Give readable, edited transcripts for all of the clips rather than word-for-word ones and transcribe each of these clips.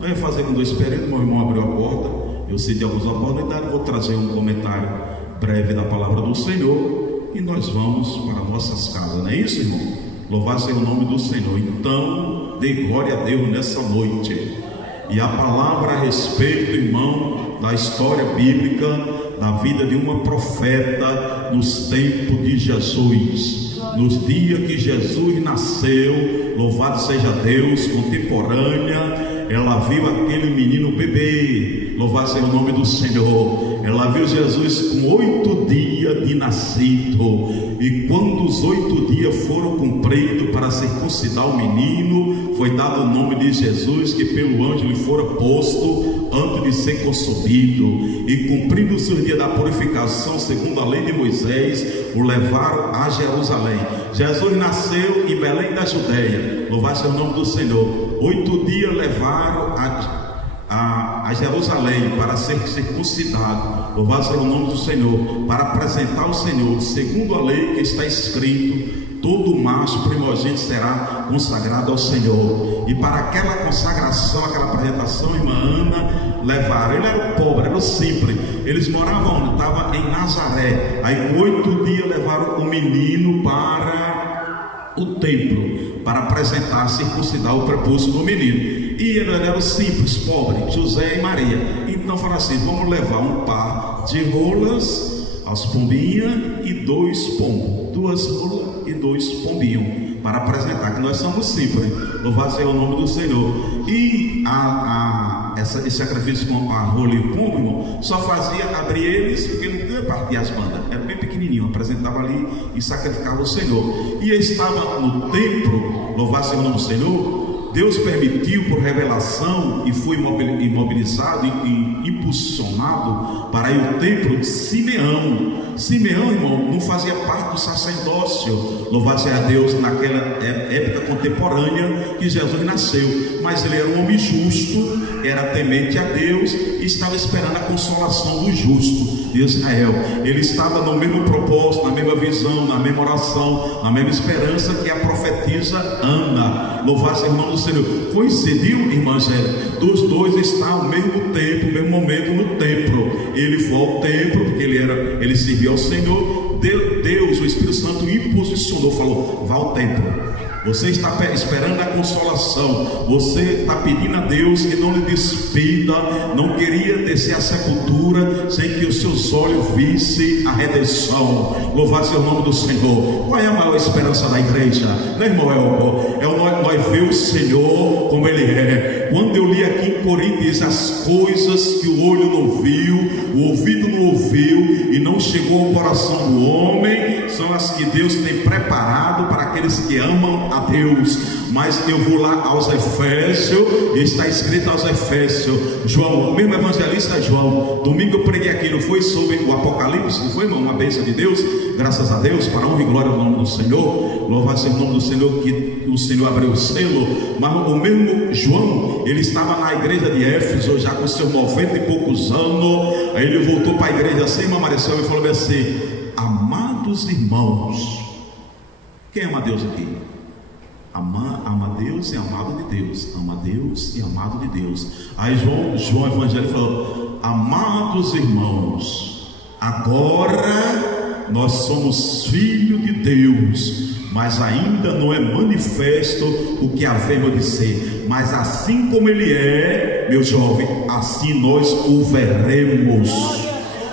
Eu ia fazer com 2 períodos, meu irmão abriu a porta, eu cedi algumas oportunidades, vou trazer um comentário breve da palavra do Senhor e nós vamos para nossas casas, não é isso, irmão? Louvado seja o nome do Senhor. Então, dê glória a Deus nessa noite. E a palavra a respeito, irmão, da história bíblica, da vida de uma profeta nos tempos de Jesus, nos dias que Jesus nasceu, louvado seja Deus, contemporânea. Ela viu aquele menino bebê, louvado seja o nome do Senhor. Ela viu Jesus com 8 dias de nascido, e quando os 8 dias foram cumpridos para circuncidar o menino, foi dado o nome de Jesus, que pelo anjo lhe fora posto antes de ser concebido. E cumprindo-se o dia da purificação, segundo a lei de Moisés, o levaram a Jerusalém. Jesus nasceu em Belém da Judeia, louvado seja o nome do Senhor. 8 dias levaram a Jerusalém para ser circuncidado, louvado seja o nome do Senhor, para apresentar ao Senhor, segundo a lei que está escrito: todo macho primogênito será consagrado ao Senhor. E para aquela consagração, aquela apresentação, irmã Ana, levaram. Ele era pobre, era simples. Eles moravam onde? Estava em Nazaré. Aí 8 dias levaram o menino para o templo, para apresentar, circuncidar o prepúcio do menino. E ele era simples, pobre, José e Maria. Então falaram assim: vamos levar um par de rolas, as pombinhas, e 2 pombos, 2 rolas e 2 pombinhos, para apresentar que nós somos simples. Louvado seja o nome do Senhor. E esse sacrifício com a rola e o pombo, irmão, só fazia abrir eles, porque não podia partir as bandas, era bem pequenininho, apresentava ali e sacrificava o Senhor. E estava no templo, louvado seja o nome do Senhor. Deus permitiu por revelação e foi imobilizado e impulsionado para ir ao templo de Simeão. Simeão, irmão, não fazia parte do sacerdócio, louvado seja Deus, naquela época contemporânea que Jesus nasceu, mas ele era um homem justo, era temente a Deus e estava esperando a consolação do justo de Israel. Ele estava no mesmo propósito, na mesma visão, na mesma oração, na mesma esperança que a profetisa Ana. Louvado seja o nome do Senhor. Coincidiu, irmã Angélica, dos dois está ao mesmo tempo, no mesmo momento no templo. Ele foi ao templo porque ele servia ao Senhor. Deus, o Espírito Santo, imposicionou, falou: vá ao templo. Você está esperando a consolação, você está pedindo a Deus que não lhe despida, não queria descer à sepultura sem que os seus olhos vissem a redenção. Louvado seja o nome do Senhor. Qual é a maior esperança da igreja? Não, irmão, nós ver o Senhor como Ele é. Quando eu li aqui em Coríntios, as coisas que o olho não viu, o ouvido não ouviu e não chegou ao coração do homem, são as que Deus tem preparado para aqueles que amam a Deus. Mas eu vou lá aos Efésios, e está escrito aos Efésios, João, o mesmo evangelista João, domingo eu preguei aqui, não foi sobre o Apocalipse, não foi, irmão? Uma bênção de Deus, graças a Deus, para a honra e glória do nome do Senhor. Louvado seja o nome do Senhor, que o Senhor abriu o selo. Mas o mesmo João, ele estava na igreja de Éfeso, já com seus 90 e poucos anos. Aí ele voltou para a igreja assim, irmã Maricel, e falou assim: amados irmãos, quem ama Deus aqui? Ama Deus e amado de Deus. Ama Deus e amado de Deus. Aí João Evangelho falou: amados irmãos, agora nós somos filhos de Deus, mas ainda não é manifesto o que havemos de ser. Mas assim como Ele é, meu jovem, assim nós o veremos.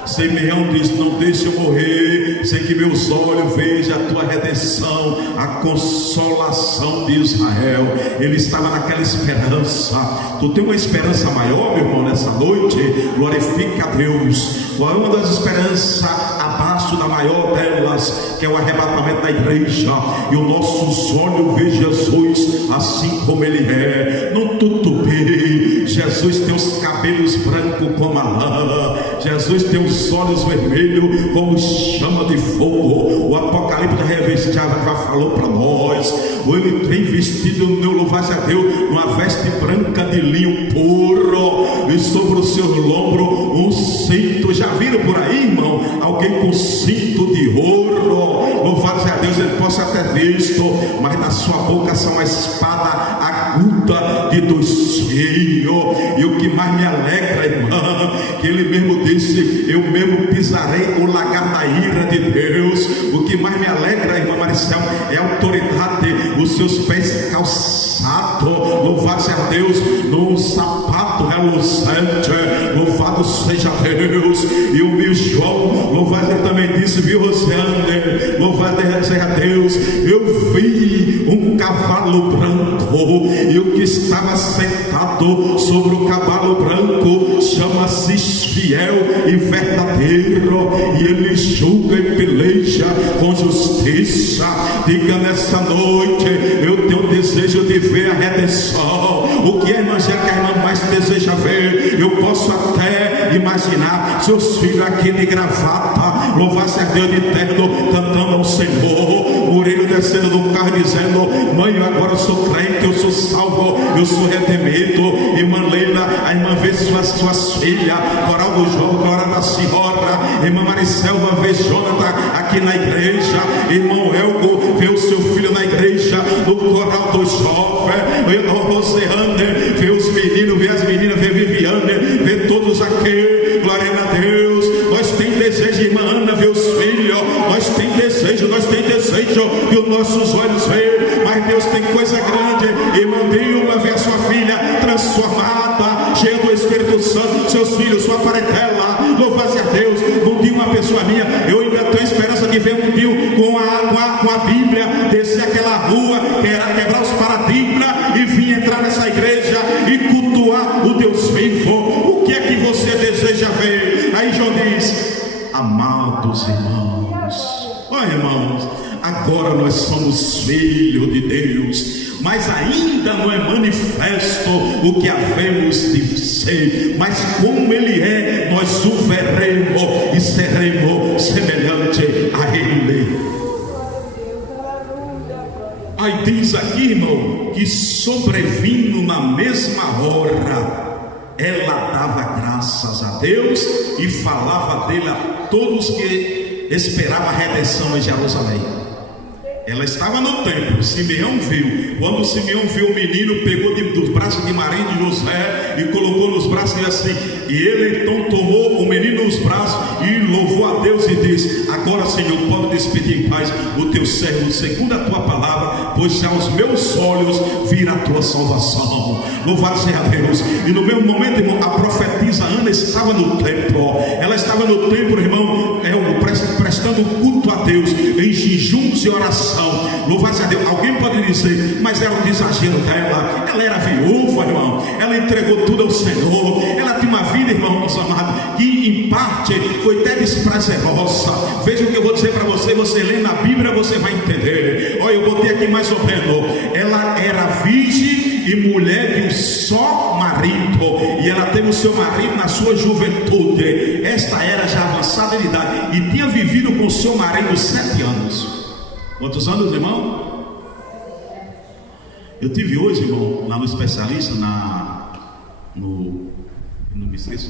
Simeão diz: não deixe eu morrer sem que meus olhos vejam a tua redenção, a consolação de Israel. Ele estava naquela esperança. Tu tem uma esperança maior, meu irmão, nessa noite? Glorifica a Deus. Qual é uma das esperanças abaixo da maior delas, que é o arrebatamento da igreja? E os nossos olhos veem Jesus assim como Ele é. Não tutupei. Jesus tem os cabelos brancos como a lã. Jesus tem os olhos vermelhos como chama de fogo. O Apocalipse já falou para nós. Ele tem vestido, meu louvado a Deus, uma veste branca de linho puro, e sobre o seu lombro um cinto. Já viram por aí, irmão, alguém com cinto de ouro? Louvado a Deus, ele possa ter visto. Mas na sua boca são uma espada aguda de doiceiro. E o que mais me alegra, irmã, que ele mesmo disse: eu mesmo pisarei o lagar da ira de Deus. O que mais me alegra, irmã Maricel, é a autoridade, os seus pés calçados, louvado seja Deus, no sapato reluzente, louvado seja Deus. E o meu João, louvado ele também disse, viu, Rosiane, louvado seja Deus, eu vi um cavalo branco, e o que estava sentado sobre o cavalo branco chama-se fiel e verdadeiro, e ele julga e peleja com justiça. Diga nessa noite: eu tenho desejo de ver a redenção. O que a irmã Angélica, a irmã mais deseja ver, eu posso até imaginar seus filhos aqui de gravata, louvar ser Deus de terno, cantando ao Senhor, Murilo descendo do carro dizendo: mãe, agora eu sou crente, eu sou salvo, eu sou redimido. Irmã Leila, a irmã vê suas filhas, coral do João, glória da Senhora. Irmã Maricel, uma vez Jonathan aqui na igreja. Irmão Elgo, vê o seu filho na igreja, no coral dos jovens. Irmão Roseane, vê os meninos, vê as meninas, vê Viviane, vê todos aqui, glória a Deus. Nós temos desejo, irmã Ana, vê os filhos, nós temos desejo que os nossos olhos vejam, mas Deus tem coisa grande. Irmã Dilma, vê a sua filha transformada, cheia do Espírito Santo, seus filhos, sua parentela, louvado a Deus. Um dia uma pessoa minha, eu ainda tenho esperança de ver um dia com a Bíblia, descer aquela rua, que era quebrar os paradigmas e vir entrar nessa igreja e cultuar o Deus vivo. O que é que você deseja ver? Aí João diz: amados irmãos, ó irmãos, agora nós somos filhos de Deus, mas ainda não é manifesto o que havemos de ser, mas como Ele é, nós o veremos e seremos semelhante a Ele. Aí diz aqui, irmão, que sobrevindo na mesma hora, ela dava graças a Deus e falava dele a todos que esperavam a redenção em Jerusalém. Ela estava no templo, Simeão viu. Quando Simeão viu o menino, pegou dos braços de Maria e de José e colocou nos braços e assim. E ele então tomou o menino nos braços e louvou a Deus e disse: agora, Senhor, pode despedir em paz o teu servo segundo a tua palavra, pois já aos meus olhos vira a tua salvação. Louvado seja Deus. E no mesmo momento, irmão, a profetisa Ana estava no templo. Ela estava no templo, irmão, prestando culto a Deus em jejuns e oração. Louvado seja Deus. Alguém pode dizer: mas era um exagero dela, ela era viúva, irmão, ela entregou tudo ao Senhor, ela tinha uma vida, irmãos amados, que em parte foi até desprazerosa. Veja o que eu vou dizer para você, você lê na Bíblia, você vai entender. Olha, eu botei aqui mais ou menos: ela era virgem e mulher de um só marido, e ela teve o seu marido na sua juventude. Esta era já avançada de idade e tinha vivido com o seu marido 7 anos. Quantos anos, irmão? Eu tive hoje, irmão, lá no especialista, não me esqueço,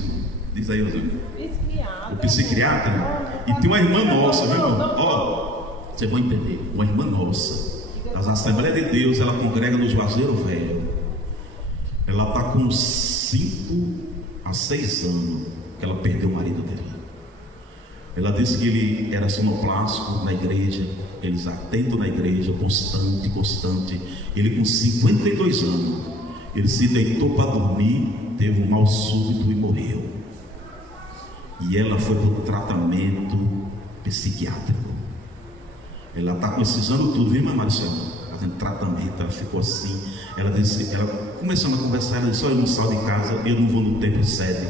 diz aí, o psiquiatra, e tem uma irmã nossa, viu, irmão? Ó, vocês vão entender, uma irmã nossa, das Assembleias de Deus, ela congrega no Juazeiro Velho. Ela está com 5 a 6 anos que ela perdeu o marido dela. Ela disse que ele era sonoplástico na igreja, eles atentam na igreja, constante. Ele com 52 anos, ele se deitou para dormir, teve um mal súbito e morreu. E ela foi para o tratamento psiquiátrico. Ela está com esses anos tudo, viu, irmã Marcelo? Fazendo tratamento, ela ficou assim. Ela disse, ela começando a conversar, ela disse: olha, eu não saio de casa, eu não vou no templo sede,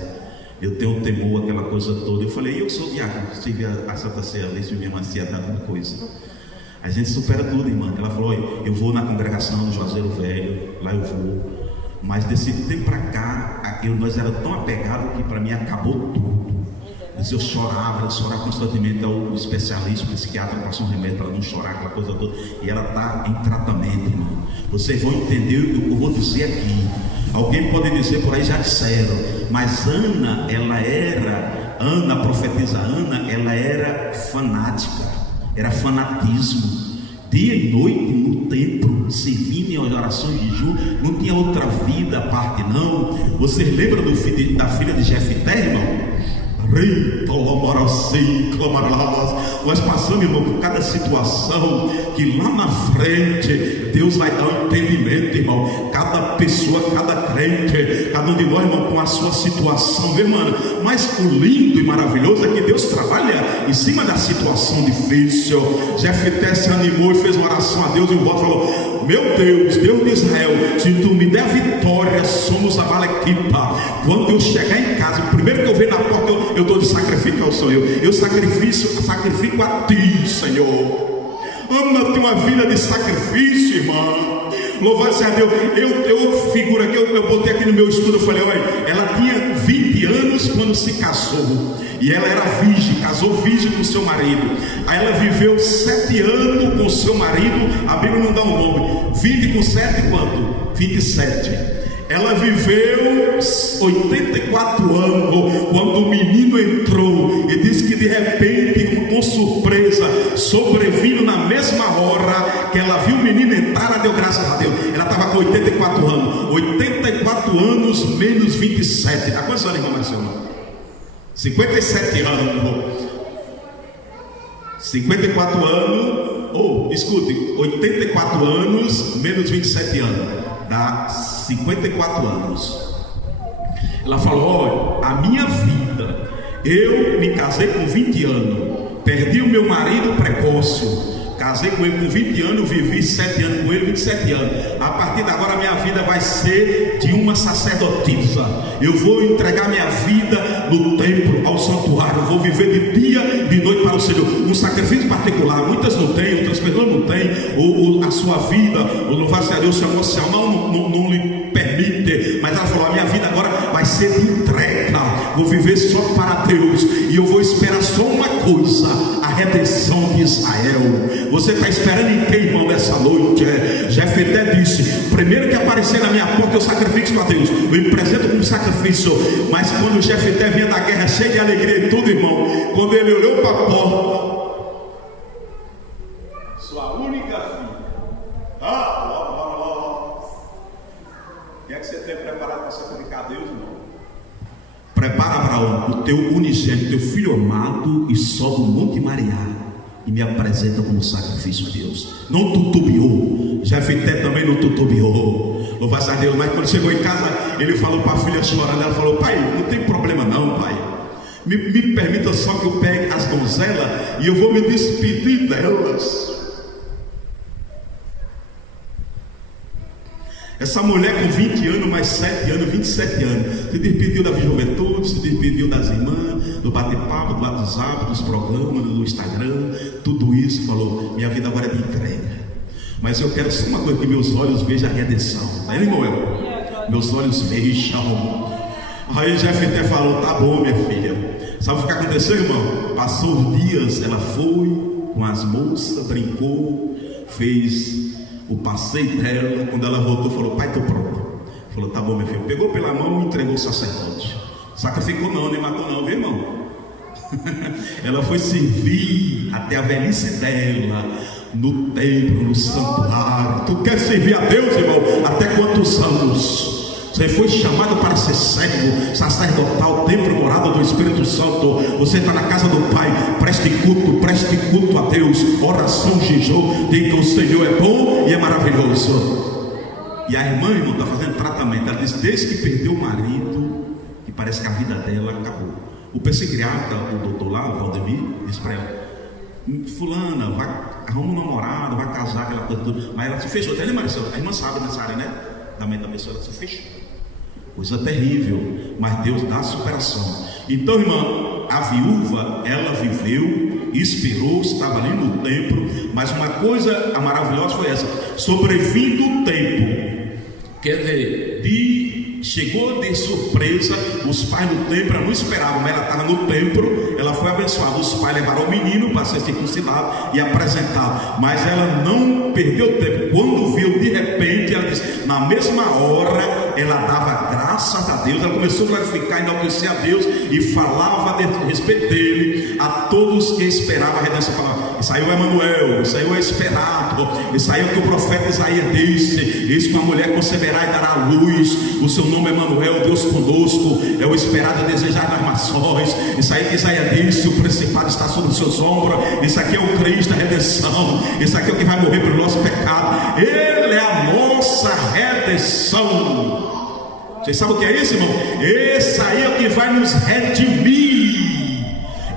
eu tenho temor, aquela coisa toda. Eu falei: eu sou diácono, tive a Santa Ceia, ali, tive minha ansiedade, alguma coisa. A gente supera tudo, irmã. Ela falou: olha, eu vou na congregação do Juazeiro Velho, lá eu vou. Mas desse tempo para cá, nós era tão apegados que para mim acabou tudo. Eu chorava constantemente. O especialista, o psiquiatra, passou um remédio para não chorar, aquela coisa toda. E ela está em tratamento, irmão. Vocês vão entender o que eu vou dizer aqui. Alguém pode dizer por aí, já disseram, mas Ana, a profetisa Ana, ela era fanática, era fanatismo. dia e noite no templo, servindo em orações de jejum, não tinha outra vida à parte não. Vocês lembram da filha de Jefté, irmão? Nós passamos, irmão, por cada situação que lá na frente Deus vai dar um entendimento, irmão. Cada pessoa, cada crente, cada um de nós, irmão, com a sua situação, meu irmão. Mas o lindo e maravilhoso é que Deus trabalha em cima da situação difícil. Jefté se animou e fez uma oração a Deus e o voto falou: meu Deus, Deus de Israel, se tu me der vitória, somos a Malequita. Quando eu chegar em casa, o primeiro que eu ver na porta, eu estou de sacrifício ao Senhor. Eu sacrifico a ti, Senhor. Ama-te uma vida de sacrifício, irmão. Louvado seja Deus. Eu figuro aqui, eu botei aqui no meu estudo, eu falei: olha, ela tinha 20 anos quando se casou. E ela era virgem, casou virgem com seu marido. Aí ela viveu 7 anos com seu marido. A Bíblia não dá um nome. 20 com 7 quanto? 27. Ela viveu 84 anos quando o menino entrou e disse que de repente, com surpresa, sobrevindo na mesma hora que ela viu o menino entrar, ela deu graças a Deus. Ela estava com 84 anos. 84 anos menos 27. Há quantos anos, irmão Marcelo? 57 anos. 54 anos. Escute, 84 anos menos 27 anos. Dá 54 anos. Ela falou: olha, a minha vida, eu me casei com 20 anos, perdi o meu marido precoce, casei com ele com 20 anos, vivi 7 anos com ele, 27 anos. A partir de agora a minha vida vai ser de uma sacerdotisa. Eu vou entregar minha vida no templo, ao santuário. Eu vou viver de dia e de noite para o Senhor. Um sacrifício particular, muitas não têm, outras pessoas não têm. A sua vida, o louvado seja Deus, o seu emocional não lhe permite. Mas ela falou: a minha vida agora vai ser de entrega. Vou viver só para Deus. E eu vou esperar só uma coisa: a redenção de Israel. Você está esperando em quem, irmão, nessa noite? Jefté disse: primeiro que aparecer na minha porta, eu sacrifico a Deus, eu me apresento como sacrifício. Mas quando Jefté vinha da guerra cheio de alegria e tudo, irmão, quando ele olhou para a porta, sua única filha, o que é que você tem preparado para sacrificar a Deus, irmão? Prepara, Abraão, o teu unigênito, teu filho amado, e sobe o monte Moriá e me apresenta como sacrifício a Deus. Não tutubiou. Jefté também não tutubiou. Louvado seja Deus. Mas quando chegou em casa, ele falou para a filha chorando. Ela falou: pai, não tem problema não, pai. Me permita só que eu pegue as donzelas e eu vou me despedir delas. Essa mulher com 20 anos, mais 7 anos, 27 anos, se despediu da juventude, se despediu das irmãs, do bate-papo, do WhatsApp, dos programas, do Instagram, tudo isso. Falou: minha vida agora é de entrega. Mas eu quero só uma coisa: que meus olhos vejam a redenção. Aí, irmão, meus olhos vejam. Aí Jefté falou: tá bom, minha filha. Sabe o que aconteceu, irmão? Passou os dias, ela foi com as moças, brincou, fez o passeio dela. Quando ela voltou, falou: pai, estou pronto. Falou: tá bom, meu filho. Pegou pela mão e entregou o sacerdote. Sacrificou não, nem matou não, viu, irmão? Ela foi servir até a velhice dela no templo, no santuário. Tu quer servir a Deus, irmão? Até quantos anos? Você foi chamado para ser servo sacerdotal, templo, morada do Espírito Santo. Você está na casa do Pai. Preste culto a Deus. Oração, jejum. Diga que o Senhor é bom e é maravilhoso. E a irmã, irmão, está fazendo tratamento. Ela disse: desde que perdeu o marido, que parece que a vida dela acabou. O psiquiatra, o doutor lá, o Valdemir, disse para ela: fulana, vai arruma um namorado, vai casar, aquela coisa toda. Mas ela se fechou. Até, né, Maricela? A irmã sabe nessa área, né? Da mente da pessoa, ela se fechou. Coisa terrível, mas Deus dá superação. Então, irmão, a viúva, ela viveu, esperou, estava ali no templo. Mas uma coisa maravilhosa foi essa: sobrevindo o tempo, quer dizer, chegou de surpresa. Os pais no templo não esperavam, mas ela estava no templo. Ela foi abençoada. Os pais levaram o menino para ser circuncidado e apresentado, mas ela não perdeu tempo. Quando viu, de repente, ela disse: na mesma hora, ela dava graças a Deus. Ela começou a glorificar e enaltecer a Deus e falava a respeito dele a todos que esperavam a redenção. Falava: Isso aí é o Emanuel, isso aí é o esperado, isso aí é o que o profeta Isaías disse: isso que uma mulher conceberá e dará à luz, o seu nome é Emanuel, Deus conosco, é o esperado e desejado nas nações. Isso aí que Isaías disse: o principado está sobre os seus ombros. Isso aqui é o Cristo da redenção, isso aqui é o que vai morrer pelo nosso pecado, ele é a nossa redenção. Vocês sabem o que é isso, irmão? Esse aí é o que vai nos redimir.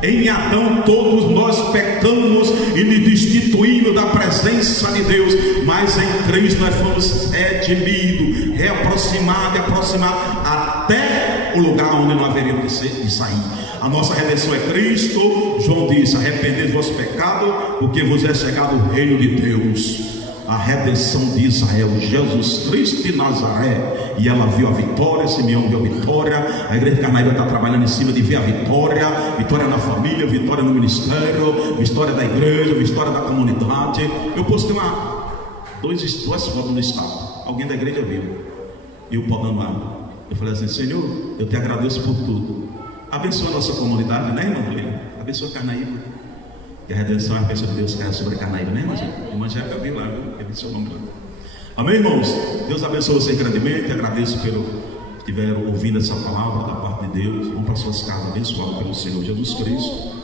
Em Adão todos nós pecamos e nos destituímos da presença de Deus, mas em Cristo nós fomos redimidos, reaproximados e aproximados até o lugar onde não haveríamos de sair. A nossa redenção é Cristo. João disse: arrependei dos vossos pecados, porque vos é chegado o reino de Deus. A redenção de Israel, Jesus Cristo de Nazaré. E ela viu a vitória, Simeão viu a vitória. A igreja de Carnaíba está trabalhando em cima de ver a vitória. Vitória na família, vitória no ministério, vitória da igreja, vitória da comunidade. Eu postei duas fotos no estado. Alguém da igreja viu. E o podando lá. Eu falei assim: Senhor, eu te agradeço por tudo. Abençoa a nossa comunidade, né, irmão? Abençoa Carnaíba. Que a redenção é a bênção de Deus que é sobre a Carnaíba, né, irmã? A irmã já viu lá, viu? Ele disse o nome lá. Amém, irmãos? Deus abençoe vocês grandemente. Agradeço pelo que estiveram ouvindo essa palavra da parte de Deus. Vão para suas casas abençoados pelo Senhor Jesus Cristo.